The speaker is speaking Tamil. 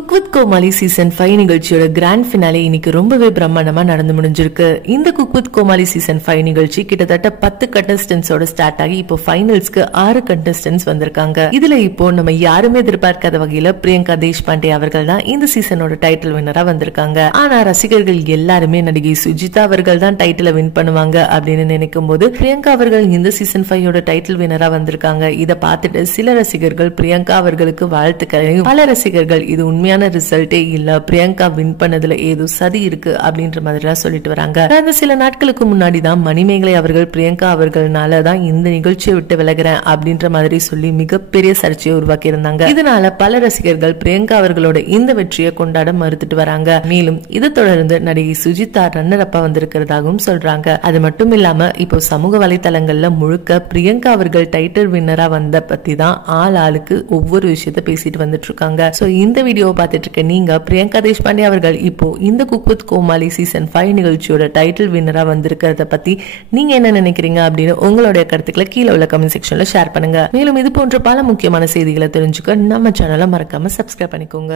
குக் வித் கோமாளி சீசன் 5 நிகழ்ச்சியோட கிராண்ட் ஃபினாலே இன்னைக்கு ரொம்பவே பிரம்மாண்டமா நடந்து முடிஞ்சிருக்கு. இந்த குக் வித் கோமாளி சீசன் 5 நிகழ்ச்சி கிட்டத்தட்ட 10 கண்டஸ்டன்ஸோட ஸ்டார்ட் ஆகி இப்போ ஃபைனல்ஸ்க்கு 6 கண்டஸ்டன்ஸ் வந்திருக்காங்க. இதுல இப்போ நம்ம யாருமே எதிர்பார்க்காத வகையில பிரியங்கா தேஷ்பாண்டே அவர்கள் தான் இந்த சீசனோட டைட்டில் வின்னரா வந்திருக்காங்க. ஆனா ரசிகர்கள் எல்லாருமே நடிகை சுஜிதா அவர்கள் தான் டைட்டிலை வின் பண்ணுவாங்க அப்படின்னு நினைக்கும் போது பிரியங்கா அவர்கள் இந்த சீசன் 5 டைட்டில் வின்னரா வந்திருக்காங்க. இதை பார்த்துட்டு சில ரசிகர்கள் பிரியங்கா அவர்களுக்கு வாழ்த்துக்களையும், பல ரசிகர்கள் இது உண்மையான ரிசல்ட்டே இல்ல, பிரியங்கா வின் பண்ணதுல ஏதோ சதி இருக்கு அப்படின்ற மாதிரி சொல்லிட்டு வராங்க. கடந்த சில நாட்களுக்கு முன்னாடி தான் மணிமேகலை அவர்கள் பிரியங்கா அவர்களால தான் இந்த நிகழ்ச்சியை விட்டு விலகிறேன் அப்படின்ற மாதிரி சொல்லி மிகப்பெரிய சர்ச்சையை உருவாக்கி இருந்தாங்க. இதனால பல ரசிகர்கள் பிரியங்கா அவர்களோட இந்த வெற்றியை கொண்டாட மறுத்துட்டு வராங்க. மேலும் இதை தொடர்ந்து நடிகை சுஜிதா ரன்னர் அப்பா வந்திருக்கிறதாகவும் சொல்றாங்க. அது மட்டும் இல்லாம இப்போ சமூக வலைதளங்கள்ல முழுக்க பிரியங்கா அவர்கள் டைட்டில் வின்னரா வந்த பத்தி தான் ஆளுக்கு ஒவ்வொரு விஷயத்த பேசிட்டு வந்துட்டு இருக்காங்க. சோ இந்த வீடியோ பார்த்துட்டு இருக்க நீங்க பிரியங்கா தேஷ்பாண்டே அவர்கள் இப்போ இந்த குக் வித் கோமாளி சீசன் 5 நிகழ்ச்சியோட டைட்டில் வின்னரா வந்திருக்கிறத பத்தி நீங்க என்ன நினைக்கிறீங்க அப்படின்னு உங்களுடைய கருத்துக்களை கீழே உள்ள கமெண்ட் செக்ஷன்ல ஷேர் பண்ணுங்க. மேலும் இது போன்ற பல முக்கியமான செய்திகளை தெரிஞ்சுக்க நம்ம சேனலை மறக்காம சப்ஸ்கிரைப் பண்ணிக்கோங்க.